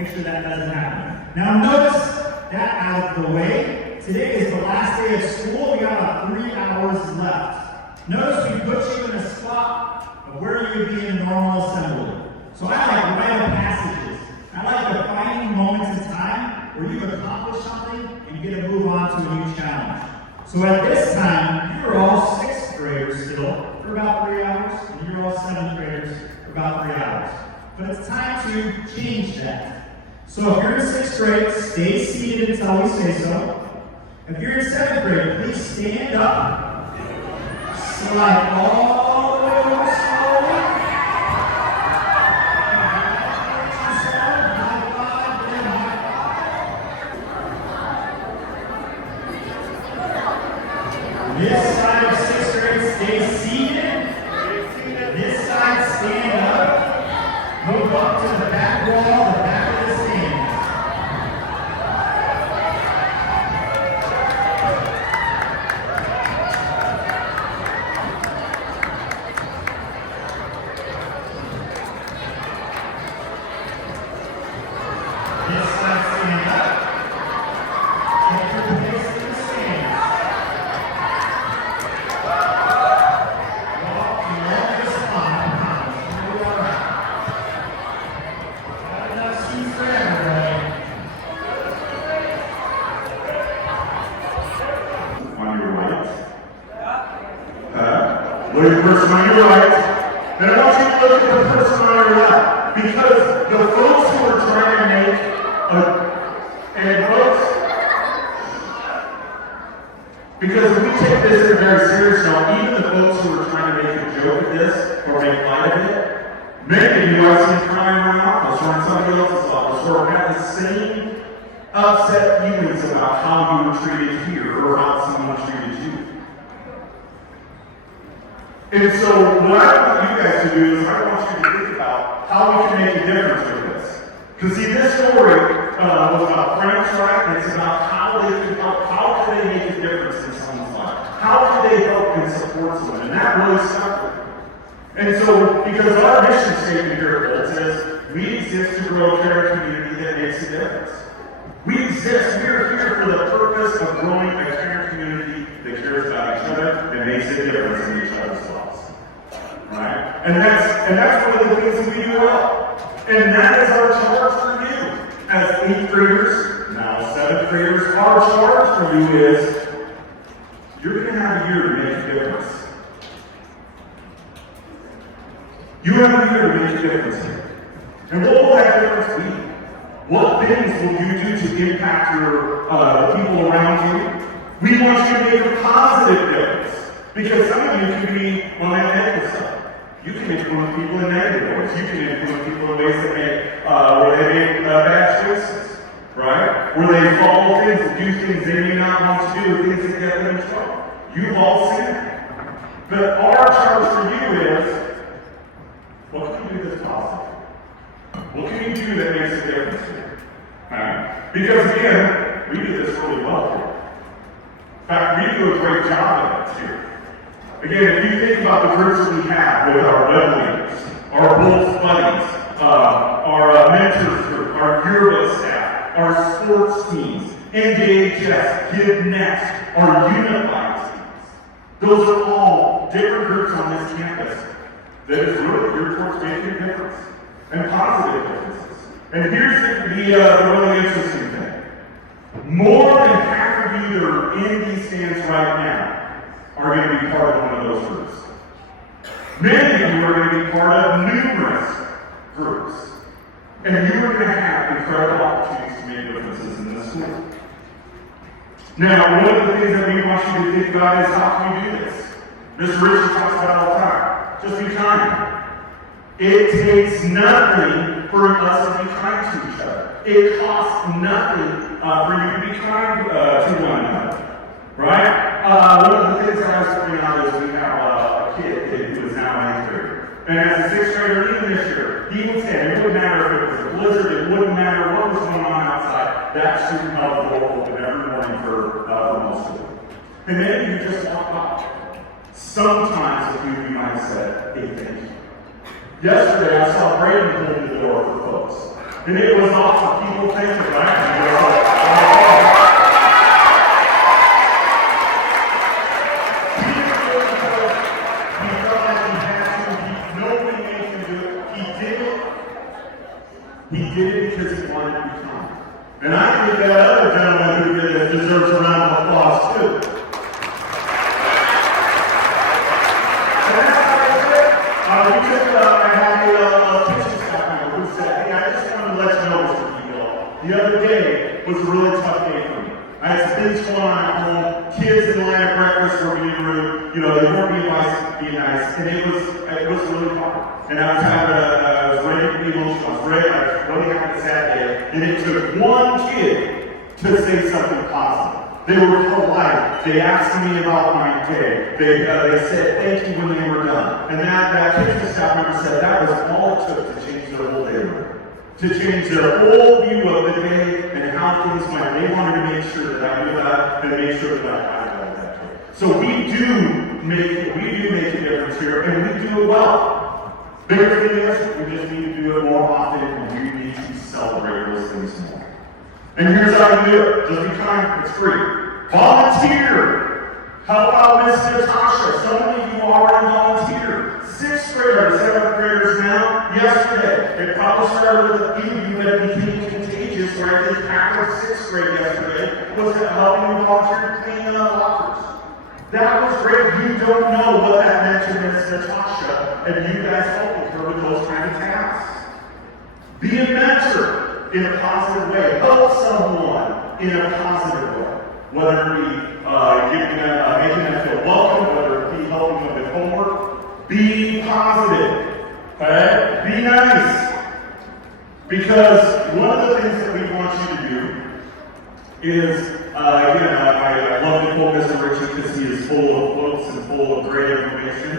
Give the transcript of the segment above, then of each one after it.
Make sure that doesn't happen. Now notice that out of the way. Today is the last day of school. We got about 3 hours left. Notice we put you in a spot of where you would be in normal assembly. So I like rite of passages. I like defining moments in time where you've accomplished something and you get to move on to a new challenge. So at this time, you're all 6th graders still for about 3 hours, and you're all 7th graders for about 3 hours. But it's time to change that. So if you're in 6th grade, stay seated until we say so. If you're in 7th grade, please stand up, slide all the way over slowly. This side of 6th grade, stay seated. This side, stand up. Move up to the back wall, the back of the stand. This side, stand up. Take your place in the stands. Walk along this line. Here we are. Got enough seats for everybody. On your right. Look at the person on your right. And I want you to look at the person on your left. Because the folks who are trying to make and folks, because if we take this very serious now, even the folks who are trying to make a joke of this or make light of it, many of you I've seen crying in my office or in somebody else's office or have the same upset feelings about how you were treated here or how someone treated you. And so what I want you guys to do is I want you to think about how we can make a difference with this. Because see, this story was about friends, right? And it's about how they can help, how can they make a difference in someone's life? How can they help and support someone? And that really stuck with me. And so, because our mission statement here at Bolt says, we exist to grow a caring community that makes a difference. We exist, we're here for the purpose of growing a caring community that cares about each other and makes a difference in each other's lives. Right? And that's one of the things that we do well. And that is our charge for you. As 8th graders, now 7th graders, our charge for you is you're going to have a year to make a difference. You have a year to make a difference here. And what will that difference be? What things will you do to impact the people around you? We want you to make a positive difference. Because some of you can be on that negative side. You can influence people in negative ways. You can influence people in ways that where they make bad choices, right? Where they follow things and do things they may not want to do, things that get them in trouble. You've all seen it. But our charge for you is, what can you do that's positive? What can you do that makes a difference here? Right? Because again, we do this really well here. In fact, we do a great job of it here. Again, if you think about the groups that we have with our web leaders, our Bolt buddies, our mentors group, our yearbook staff, our sports teams, NJHS, Give Next, our unified teams, those are all different groups on this campus that is really geared towards making a difference and positive differences. And here's the really interesting thing. More than half of you that are in these stands right now are going to be part of one of those groups. Many of you are going to be part of numerous groups. And you are going to have incredible opportunities to make differences in this school. Now, one of the things that we want you to think about is how can we do this? Mr. Richard talks about it all the time. Just be kind. It takes nothing for us to be kind to each other. It costs nothing for you to be kind to one another. Right? One of the things I was pointing out is we have a kid who is now an 8th grader. And as a 6th grader, even this year, he would say, it wouldn't matter if it was a blizzard, it wouldn't matter what was going on outside, that student held the door open every morning for most of them. And then you just walk by. Sometimes if you might have said, hey, thank you. Yesterday, I saw Brayden holding the door for folks. And it was awesome. People thanked him, right? He did it because he wanted to be kind. And I think that other gentleman who did it deserves a round of applause too. So that's how I did it. I had a kitchen staff member who said, hey, I just wanted to let you know, Mr. Keegle, the other day was a really tough day for me. I had some things going on at home, kids in line at breakfast were being rude, you know, they weren't being nice, and it was really hard. And I was ready to be emotional. I was really having a sad day. And it took one kid to say something positive. They were polite. They asked me about my day. They said thank you when they were done. And that kitchen staff member said that was all it took to change their whole day. To change their whole view of the day and how things went. They wanted to make sure that I knew that and make sure that I got that day. So we do make a difference here, and we do it well. Bigger thing is, we just need to do it more often, and we need to celebrate those things more. And here's how you do it. Just be kind. It's free. Volunteer. How about Miss Natasha? So many of you already volunteered. 6th graders, 7th graders now. Yesterday, it probably started with a few of you that became contagious. Right? This after 6th grade yesterday was helping you volunteer to clean lockers. That was great. You don't know what that meant to Miss Natasha, and you guys helped with her with those kind of tasks. Be a mentor in a positive way. Help someone in a positive way. Whether it be making them feel welcome, whether it be helping them with homework. Be positive. Okay? Be nice. Because one of the things that we want you to do is, again, I love to quote Mr. Ritchie because he is full of books and full of great information,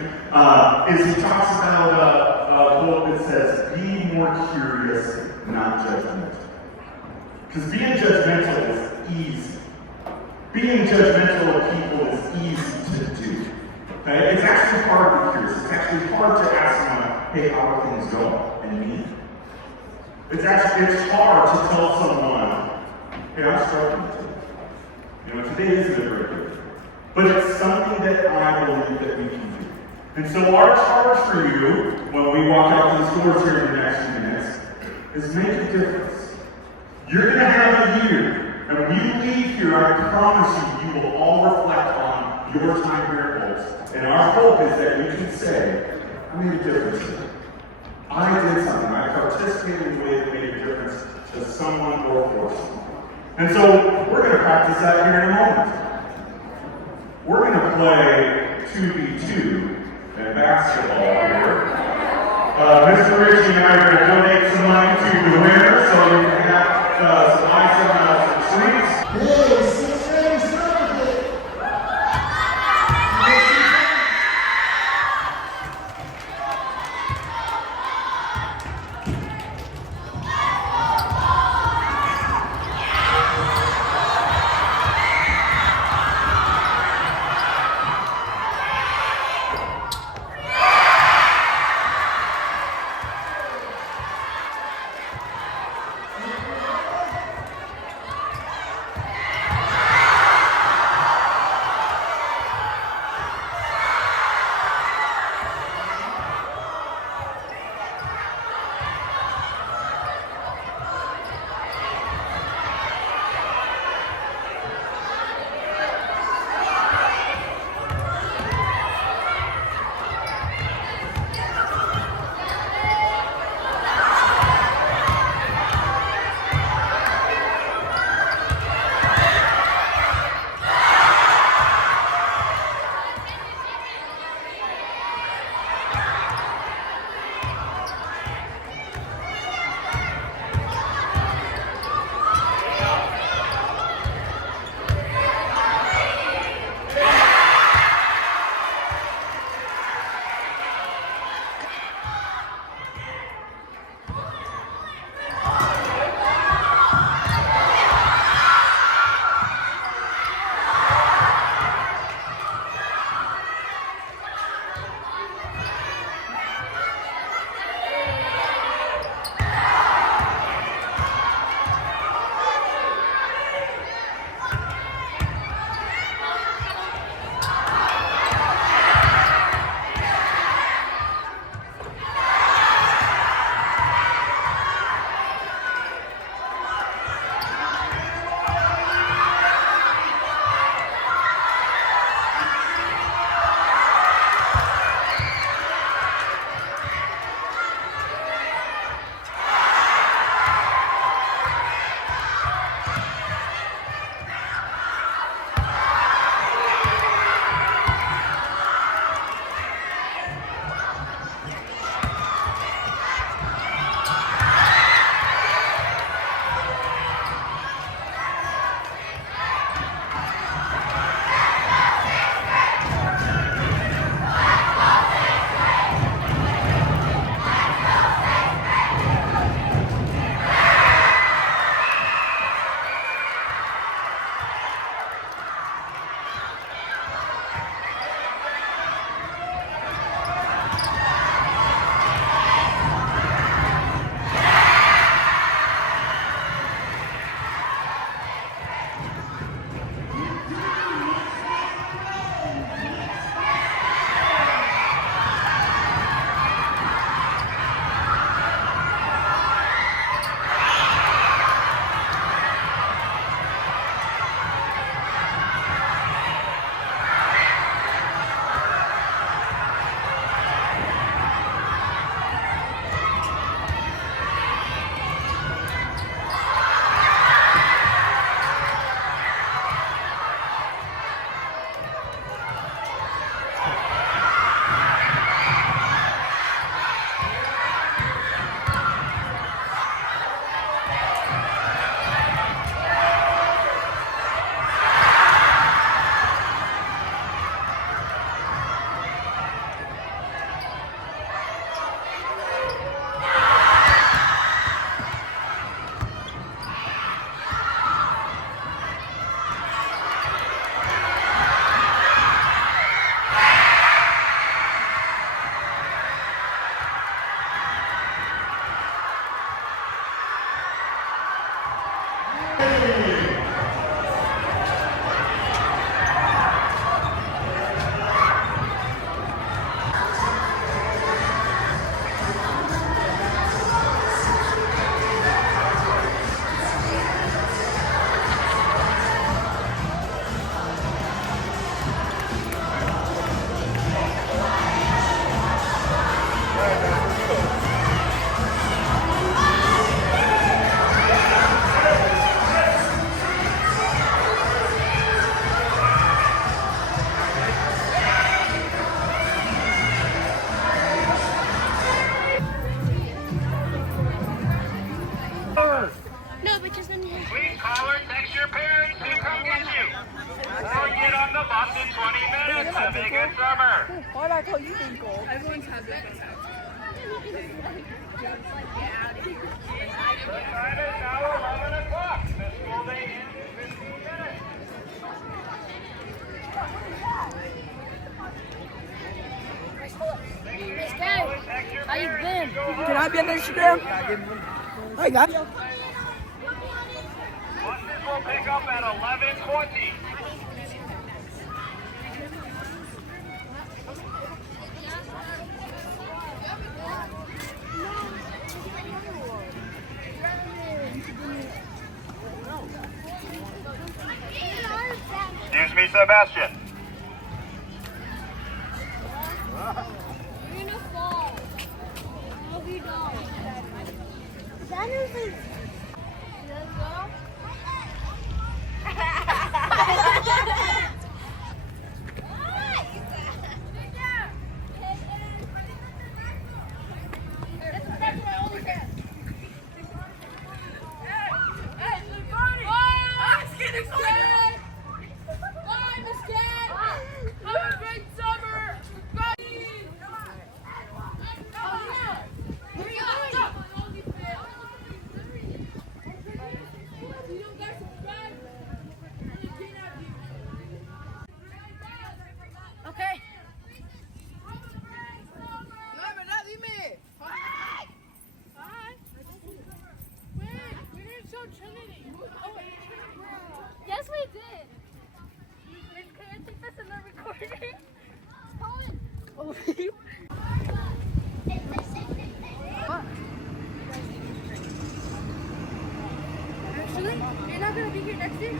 is he talks about a quote that says, be more curious, not judgmental. Because being judgmental is easy. Being judgmental of people is easy to do. Okay? It's actually hard to be curious. It's actually hard to ask someone, hey, how are things going? And me. It's hard to tell someone, hey, I'm struggling today. You know, today isn't a great day. But it's something that I believe that we can do. And so our charge for you, when we walk out to the stores here in the next few minutes, is make a difference. You're going to have a year. And when you leave here, I promise you, you will all reflect on your time here at Bolts. And our hope is that you can say, I made a difference today. I did something. I participated in a way that made a difference to someone or for someone. And so we're going to practice that here in a moment. We're going to play 2v2 and basketball here. Mr. Ritchie and I are going to donate some money to the winner so you can have some ice some treats. Hey, 6th grade certificate. Please call or text your parents to come get you. Or get on the bus in 20 minutes. Have a good summer. Why did I call you being gold? Everyone's had their phone out. The time is now 11 o'clock. The school day ends in 15 minutes. Miss Kay, how you been? Can I be on Instagram? I got you. Buses will pick up at 11:20. Excuse me, Sebastian. You're gonna fall. No, you don't. That is like... Let's go. Okay. Yes, we did. Miss Kay, I think that's in the recording. Oh, actually, you're not gonna be here next year.